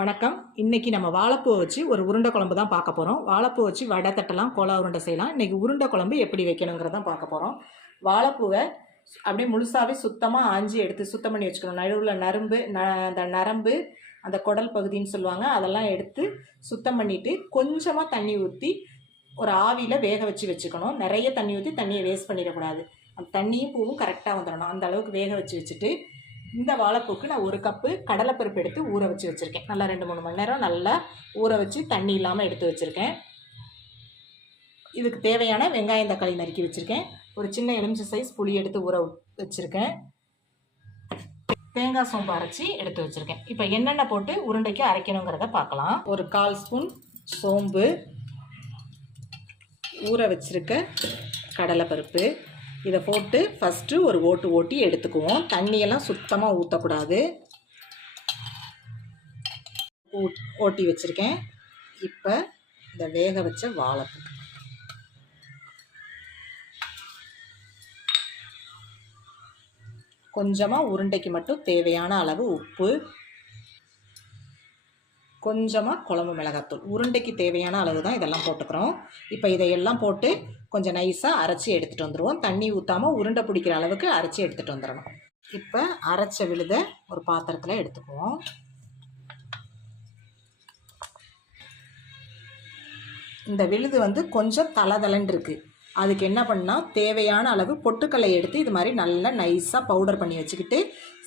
வணக்கம். இன்னைக்கு நம்ம வாழைப்பூ வச்சு ஒரு உருண்டை குழம்பு தான் பார்க்க போகிறோம். வாழைப்பூ வச்சு வடை தட்டலாம், கோலா உருண்டை செய்யலாம். இன்னைக்கு உருண்டை குழம்பு எப்படி வைக்கணுங்கிறதான் பார்க்க போகிறோம். வாழைப்பூவை அப்படியே முழுசாகவே சுத்தமாக ஆஞ்சி எடுத்து சுத்தம் பண்ணி வச்சுக்கணும். நடுவில் அந்த நரம்பு அந்த குடல் பகுதின்னு சொல்லுவாங்க, அதெல்லாம் எடுத்து சுத்தம் பண்ணிவிட்டு கொஞ்சமாக தண்ணி ஊற்றி ஒரு ஆவியில் வேக வச்சுக்கணும். நிறைய தண்ணி ஊற்றி தண்ணியை வேஸ்ட் பண்ணிடக்கூடாது. அந்த தண்ணியும் பூவும் கரெக்டாக வந்துடணும். அந்த அளவுக்கு வேக வச்சுட்டு இந்த வாழைப்பூக்கு நான் ஒரு கப்பு கடலைப்பருப்பு எடுத்து ஊற வச்சு வச்சுருக்கேன். நல்லா 2-3 மணி நேரம் நல்லா ஊற வச்சு தண்ணி இல்லாமல் எடுத்து வச்சுருக்கேன். இதுக்கு தேவையான வெங்காயம் தக்காளி நறுக்கி வச்சுருக்கேன். ஒரு சின்ன எலுமிச்சை சைஸ் புளி எடுத்து ஊற வச்சுருக்கேன். தேங்காய் சோம்பு அரைச்சி எடுத்து வச்சுருக்கேன். இப்போ என்னென்ன போட்டு உருண்டைக்கு அரைக்கணுங்கிறத பார்க்கலாம். ஒரு 1/4 ஸ்பூன் சோம்பு, ஊற வச்சுருக்க கடலைப்பருப்பு, இதை போட்டு ஃபஸ்ட்டு ஒரு ஓட்டி எடுத்துக்குவோம். தண்ணியெல்லாம் சுத்தமாக ஊற்றக்கூடாது. ஓட்டி வச்சுருக்கேன். இப்போ இந்த வேக வச்ச வாழைப்பூ கொஞ்சமாக உருண்டைக்கு மட்டும் தேவையான அளவு உப்பு, கொஞ்சமாக குழம்பு மிளகாத்தூள், உருண்டைக்கு தேவையான அளவு தான் இதெல்லாம் போட்டுக்கிறோம். இப்போ இதையெல்லாம் போட்டு கொஞ்சம் நைஸாக அரைச்சி எடுத்துகிட்டு வந்துடுவோம். தண்ணி ஊற்றாமல் உருண்டை பிடிக்கிற அளவுக்கு அரைச்சி எடுத்துகிட்டு வந்துடணும். இப்போ அரைச்ச விழுதை ஒரு பாத்திரத்தில் எடுத்துக்குவோம். இந்த விழுது கொஞ்சம் தளதளன்னு இருக்குது. அதுக்கு என்ன பண்ணால் தேவையான அளவு பொட்டுக்கல்லை எடுத்து இது மாதிரி நல்லா நைஸாக பவுடர் பண்ணி வச்சுக்கிட்டு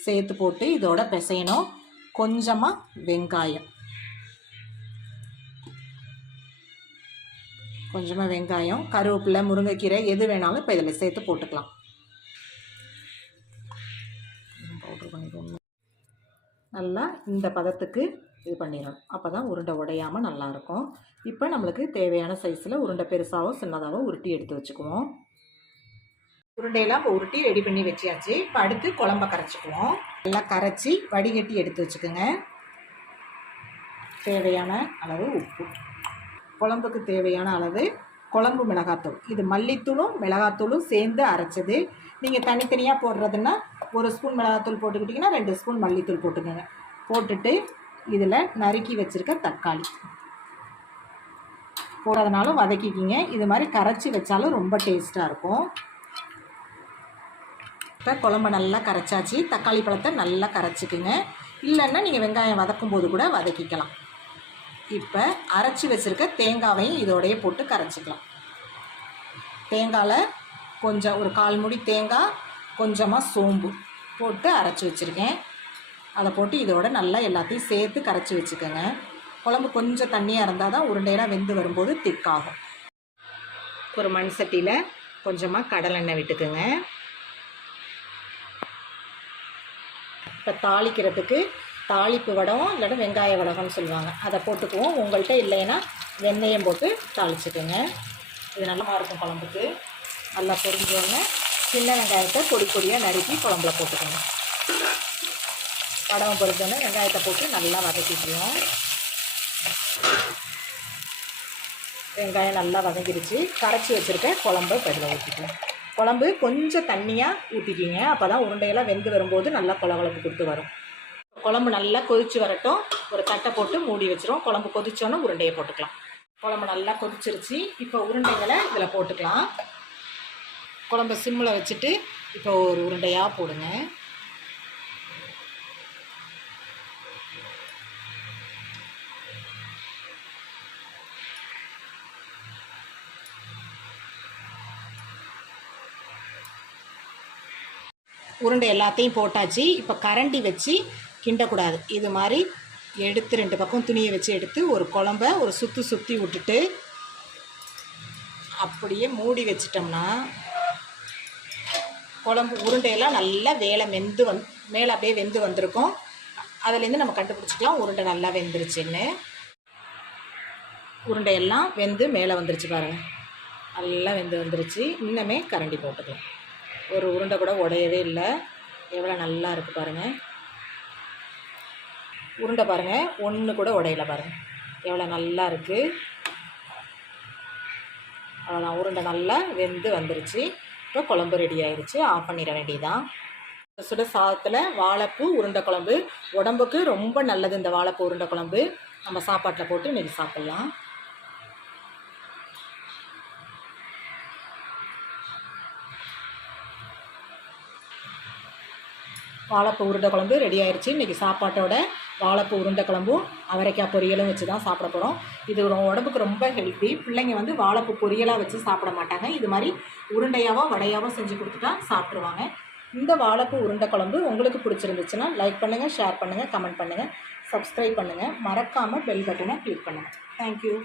சேர்த்து போட்டு இதோட பிசையணும். கொஞ்சமாக வெங்காயம், கருவேப்பிலை, முருங்கைக்கீரை எது வேணாலும் இப்போ இதில் சேர்த்து போட்டுக்கலாம். பவுடர் பண்ணிடுவோம். நல்லா இந்த பதத்துக்கு இது பண்ணிடணும். அப்போ தான் உருண்டை உடையாமல் நல்லாயிருக்கும். இப்போ நம்மளுக்கு தேவையான சைஸில் உருண்டை பெருசாகவோ சின்னதாகவோ உருட்டி எடுத்து வச்சுக்குவோம். உருண்டையெல்லாம் இப்போ உருட்டி ரெடி பண்ணி வச்சியாச்சு. இப்போ அடுத்து குழம்ப கரைச்சிக்குவோம். நல்லா கரைச்சி வடிகட்டி எடுத்து வச்சுக்கோங்க. தேவையான அளவு உப்பு, குழம்புக்கு தேவையான அளவு குழம்பு மிளகாத்தூள், இது மல்லித்தூளும் மிளகாத்தூளும் சேர்ந்து அரைச்சது. நீங்கள் தனித்தனியாக போடுறதுன்னா 1 ஸ்பூன் மிளகாத்தூள் போட்டுக்கிட்டிங்கன்னா 2 ஸ்பூன் மல்லித்தூள் போட்டுக்கோங்க. போட்டுட்டு இதில் நறுக்கி வச்சுருக்க தக்காளி போடுறதுனாலும் வதக்கிக்கிங்க. இது மாதிரி கரைச்சி வச்சாலும் ரொம்ப டேஸ்ட்டாக இருக்கும். இப்போ குழம்பு நல்லா கரைச்சாச்சு. தக்காளி பழத்தை நல்லா கரைச்சிக்குங்க. இல்லைன்னா நீங்கள் வெங்காயம் வதக்கும் போது கூட வதக்கிக்கலாம். இப்போ அரைச்சி வச்சுருக்க தேங்காவையும் இதோடையே போட்டு கரைச்சிக்கலாம். தேங்காயில் கொஞ்சம் ஒரு 1/4 மூடி தேங்காய், கொஞ்சமாக சோம்பு போட்டு அரைச்சி வச்சுருக்கேன். அதை போட்டு இதோட நல்லா எல்லாத்தையும் சேர்த்து கரைச்சி வச்சுக்கோங்க. குழம்பு கொஞ்சம் தண்ணியாக இருந்தால் தான் உருண்டையெல்லாம் வெந்து வரும்போது திக்காகும். ஒரு மண் சட்டியில் கொஞ்சமாக கடலெண்ணெய் விட்டுக்குங்க. இப்போ தாளிக்கிறதுக்கு தாளிப்பு வடம் இல்லைன்னா வெங்காய வடகம்னு சொல்லுவாங்க, அதை போட்டுக்குவோம். உங்கள்கிட்ட இல்லைன்னா வெந்தயம் போட்டு தாளிச்சுக்கோங்க. இது நல்லா இருக்கும் குழம்புக்கு. நல்லா பொரிஞ்சோடனே சின்ன வெங்காயத்தை பொடியாக நறுக்கி குழம்புல போட்டுக்கோங்க. வடகம் பொரிஞ்சோடனே வெங்காயத்தை போட்டு நல்லா வதக்கிக்குவோம். வெங்காயம் நல்லா வதங்கிடுச்சு. கரைச்சி வச்சுருக்க குழம்பு இதில் ஊற்றிக்குவோம். குழம்பு கொஞ்சம் தண்ணியாக ஊற்றிக்கிங்க. அப்போ தான் உருண்டையெல்லாம் வெந்து வரும்போது நல்லா குழம்பு கொடுத்து வரும். குழம்பு நல்லா கொதித்து வரட்டும். ஒரு தட்டை போட்டு மூடி வச்சிரும். குழம்பு கொதிச்சோன்னா உருண்டையை போட்டுக்கலாம். குழம்பு நல்லா கொதிச்சிருச்சு. இப்போ உருண்டைகளை இதில் போட்டுக்கலாம். குழம்பு சிம்மில் வச்சுட்டு இப்போ ஒரு உருண்டையாக போடுங்க. உருண்டை எல்லாத்தையும் போட்டாச்சு. இப்போ கரண்டி வச்சு கிண்டக்கூடாது. இது மாதிரி எடுத்து 2 பக்கம் துணியை வச்சு எடுத்து ஒரு குழம்ப ஒரு சுற்றி விட்டுட்டு அப்படியே மூடி வச்சிட்டோம்னா குழம்பு உருண்டையெல்லாம் நல்லா மேலே அப்படியே வெந்து வந்திருக்கும். அதுலேருந்து நம்ம கண்டுபிடிச்சிக்கலாம் உருண்டை நல்லா வெந்துருச்சுன்னு. உருண்டையெல்லாம் வெந்து மேலே வந்துருச்சு பாருங்கள். நல்லா வெந்து வந்துருச்சு. இன்னமே கரண்டி போட்டுக்கலாம். ஒரு உருண்டை கூட உடையவே இல்லை. எவ்வளோ நல்லா இருக்குது பாருங்கள். உருண்டை பாருங்கள், ஒன்று கூட உடையில பாருங்கள். எவ்வளோ நல்லா இருக்குது. அவ்வளோதான், உருண்டை நல்லா வெந்து வந்துருச்சு. இப்போ குழம்பு ரெடி ஆயிடுச்சு. ஆஃப் பண்ணிட வேண்டியதான். சுட சாதத்தில் வாழைப்பூ உருண்டை குழம்பு உடம்புக்கு ரொம்ப நல்லது. இந்த வாழைப்பூ உருண்டை குழம்பு நம்ம சாப்பாட்டில் போட்டு இன்றைக்கி சாப்பிட்லாம். வாழைப்பூ உருண்டை குழம்பு ரெடி ஆயிடுச்சு. இன்றைக்கி சாப்பாட்டோட வாழைப்பூ உருண்டை குழம்பும் அவரைக்காய் பொரியலும் வச்சு தான் சாப்பிட போகிறோம். இது உடம்புக்கு ரொம்ப ஹெல்த்தி. பிள்ளைங்க வந்து வாழைப்பூ பொரியலாக வச்சு சாப்பிட மாட்டாங்க. இது மாதிரி உருண்டையாவோ வடையாவோ செஞ்சு கொடுத்துட்டா சாப்பிட்ருவாங்க. இந்த வாழைப்பூ உருண்டை குழம்பு உங்களுக்கு பிடிச்சிருந்துச்சுன்னா லைக் பண்ணுங்கள், ஷேர் பண்ணுங்கள், கமெண்ட் பண்ணுங்கள், சப்ஸ்கிரைப் பண்ணுங்கள். மறக்காமல் பெல் பட்டனை கிளிக் பண்ணுங்கள். தேங்க்யூ.